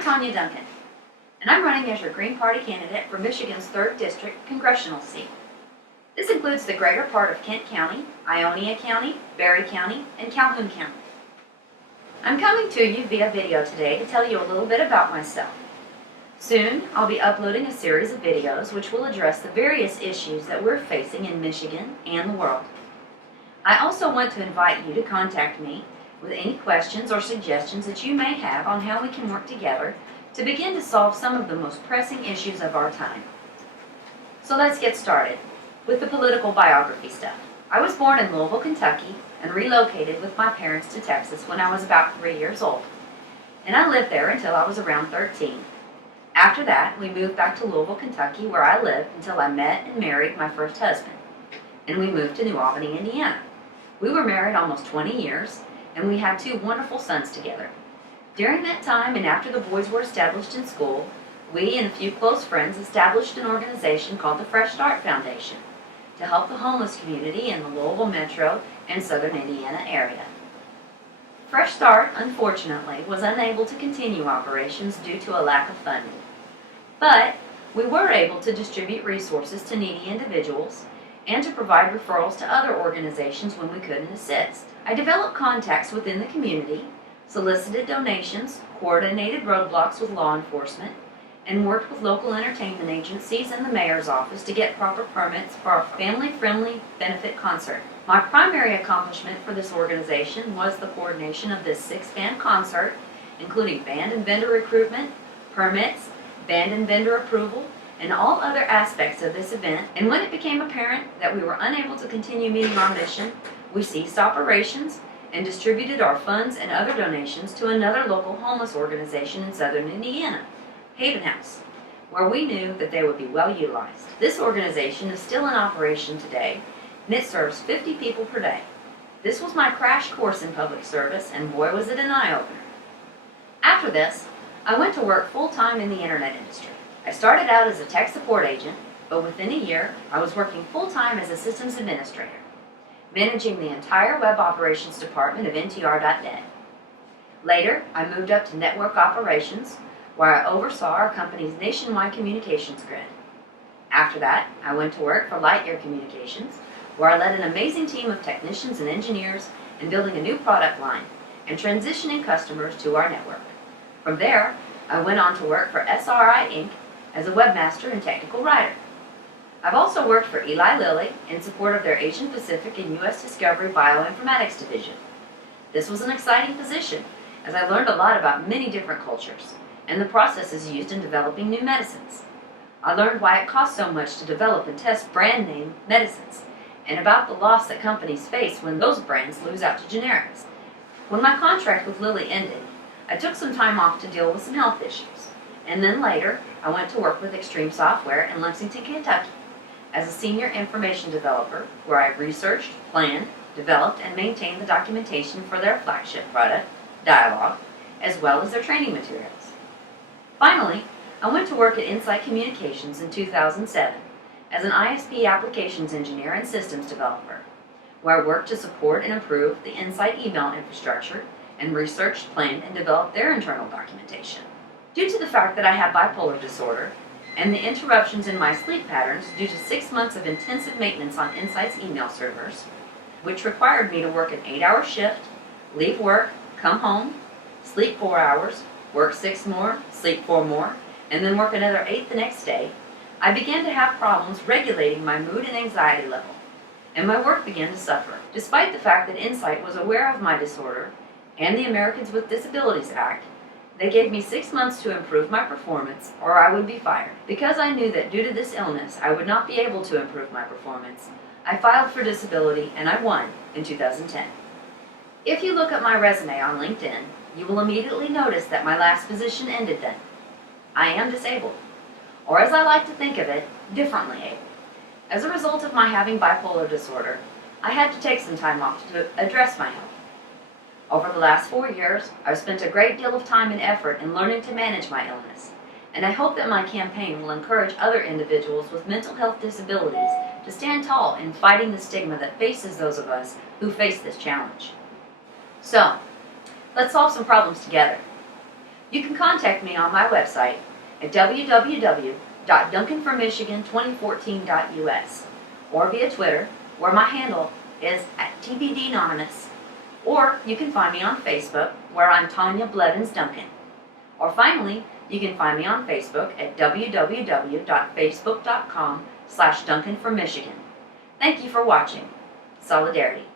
I'm Tonya Duncan, and I'm running as your Green Party candidate for Michigan's 3rd District Congressional seat. This includes the greater part of Kent County, Ionia County, Berry County, and Calhoun County. I'm coming to you via video today to tell you a little bit about myself. Soon, I'll be uploading a series of videos which will address the various issues that we're facing in Michigan and the world. I also want to invite you to contact me with any questions or suggestions that you may have on how we can work together to begin to solve some of the most pressing issues of our time. So let's get started with the political biography stuff. I was born in Louisville, Kentucky, and relocated with my parents to Texas when I was about 3 years old. And I lived there until I was around 13. After that, we moved back to Louisville, Kentucky, where I lived until I met and married my first husband. And we moved to New Albany, Indiana. We were married almost 20 years, and we had 2 wonderful sons together. During that time, and after the boys were established in school, we and a few close friends established an organization called the Fresh Start Foundation to help the homeless community in the Louisville metro and southern Indiana area. Fresh Start, unfortunately, was unable to continue operations due to a lack of funding. But we were able to distribute resources to needy individuals and to provide referrals to other organizations when we couldn't assist. I developed contacts within the community, solicited donations, coordinated roadblocks with law enforcement, and worked with local entertainment agencies and the mayor's office to get proper permits for our family-friendly benefit concert. My primary accomplishment for this organization was the coordination of this 6-band concert, including band and vendor recruitment, permits, band and vendor approval, and all other aspects of this event. And when it became apparent that we were unable to continue meeting our mission, we ceased operations and distributed our funds and other donations to another local homeless organization in southern Indiana, Haven House, where we knew that they would be well utilized. This organization is still in operation today, and it serves 50 people per day. This was my crash course in public service, and boy was it an eye-opener. After this, I went to work full-time in the internet industry. I started out as a tech support agent, but within a year, I was working full-time as a systems administrator, managing the entire web operations department of NTR.net. Later, I moved up to network operations, where I oversaw our company's nationwide communications grid. After that, I went to work for Lightyear Communications, where I led an amazing team of technicians and engineers in building a new product line and transitioning customers to our network. From there, I went on to work for SRI Inc. as a webmaster and technical writer. I've also worked for Eli Lilly in support of their Asian Pacific and U.S. Discovery Bioinformatics Division. This was an exciting position, as I learned a lot about many different cultures and the processes used in developing new medicines. I learned why it costs so much to develop and test brand name medicines, and about the loss that companies face when those brands lose out to generics. When my contract with Lilly ended, I took some time off to deal with some health issues, and then later I went to work with Extreme Software in Lexington, Kentucky, as a senior information developer, where I researched, planned, developed, and maintained the documentation for their flagship product, Dialog, as well as their training materials. Finally, I went to work at Insight Communications in 2007 as an ISP applications engineer and systems developer, where I worked to support and improve the Insight email infrastructure and researched, planned, and developed their internal documentation. Due to the fact that I have bipolar disorder, and the interruptions in my sleep patterns due to 6 months of intensive maintenance on Insight's email servers, which required me to work an 8-hour shift, leave work, come home, sleep 4 hours, work 6 more, sleep 4 more, and then work another 8 the next day, I began to have problems regulating my mood and anxiety level, and my work began to suffer. Despite the fact that Insight was aware of my disorder and the Americans with Disabilities Act, they gave me 6 months to improve my performance, or I would be fired. Because I knew that due to this illness, I would not be able to improve my performance, I filed for disability, and I won in 2010. If you look at my resume on LinkedIn, you will immediately notice that my last position ended then. I am disabled, or as I like to think of it, differently able. As a result of my having bipolar disorder, I had to take some time off to address my health. Over the last 4 years, I've spent a great deal of time and effort in learning to manage my illness, and I hope that my campaign will encourage other individuals with mental health disabilities to stand tall in fighting the stigma that faces those of us who face this challenge. So, let's solve some problems together. You can contact me on my website at www.duncanformichigan2014.us or via Twitter, where my handle is @TBDanonymous. Or you can find me on Facebook, where I'm Tonya Blevins Duncan. Or finally, you can find me on Facebook at www.facebook.com/DuncanForMichigan. Thank you for watching. Solidarity.